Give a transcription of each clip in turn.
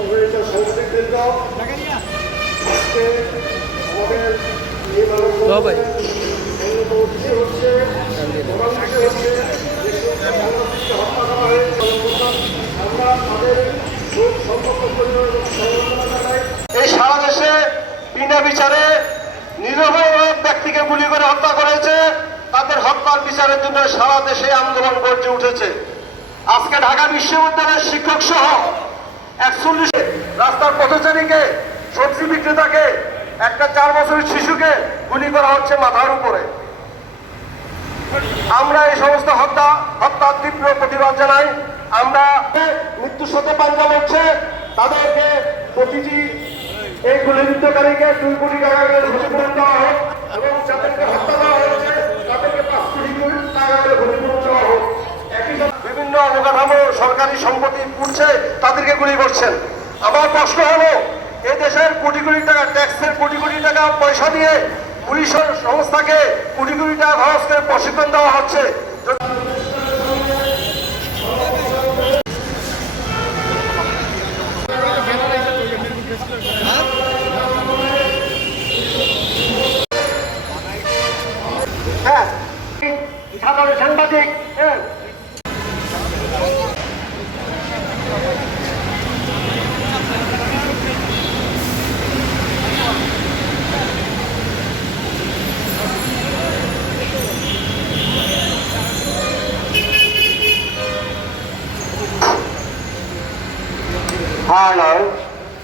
সম্মানিত সাংবাদিকবৃন্দ, আজকে আমাদের এই মানববন্ধনের অন্যতম বিষয় হচ্ছে প্রধান বিষয় হচ্ছে যে সাংবাদিককে হত্যা করা হয়েছে। আমরা তাদের সম্পর্ক পরিবারের সংবর্ধনা জানাই। এই সারা দেশে বিনা বিচারে নিরীহ ব্যক্তিকে গুলি করে হত্যা করেছে, তাদের হত্যার বিচারের জন্য সারা দেশে আন্দোলন গর্জে উঠেছে। আজকে ঢাকা বিশ্ববিদ্যালয়ের শিক্ষক সহ 41 রাস্তার পথচারীকে, সবজি বিক্রেতাকে, একটা 4 বছরের শিশুকে গুলি করা হচ্ছে মাথার উপরে। আমরা এই সমস্ত হত্যার তীব্র প্রতিবাদ জানাই। আমরা মৃত্যুর সাথে পাঞ্জা লড়ছে, তাদেরকে প্রতিটি এই গুলিবিদ্ধকারীকে 2 কোটি টাকা করে ক্ষতিপূরণ দেওয়া হোক এবং যাদেরকে হত্যা করা হয়েছে তাদেরকে 5 কোটি টাকা করে ক্ষতিপূরণ দেওয়া হোক। একই সাথে বিভিন্ন অবকাঠামো সরকারি সম্পত্তি পুড়ছে, তাদেরকে গুলি করছেন। আমার প্রশ্ন হলো, এই দেশের কোটি কোটি টাকা ট্যাক্সের কোটি কোটি টাকা পয়সা দিয়ে পুলিশের সংস্থাকে কোটি কোটি টাকা খরচ করে প্রশিক্ষণ দেওয়া হচ্ছে। হ্যাঁ, সাধারণ সাংবাদিক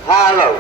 Hello.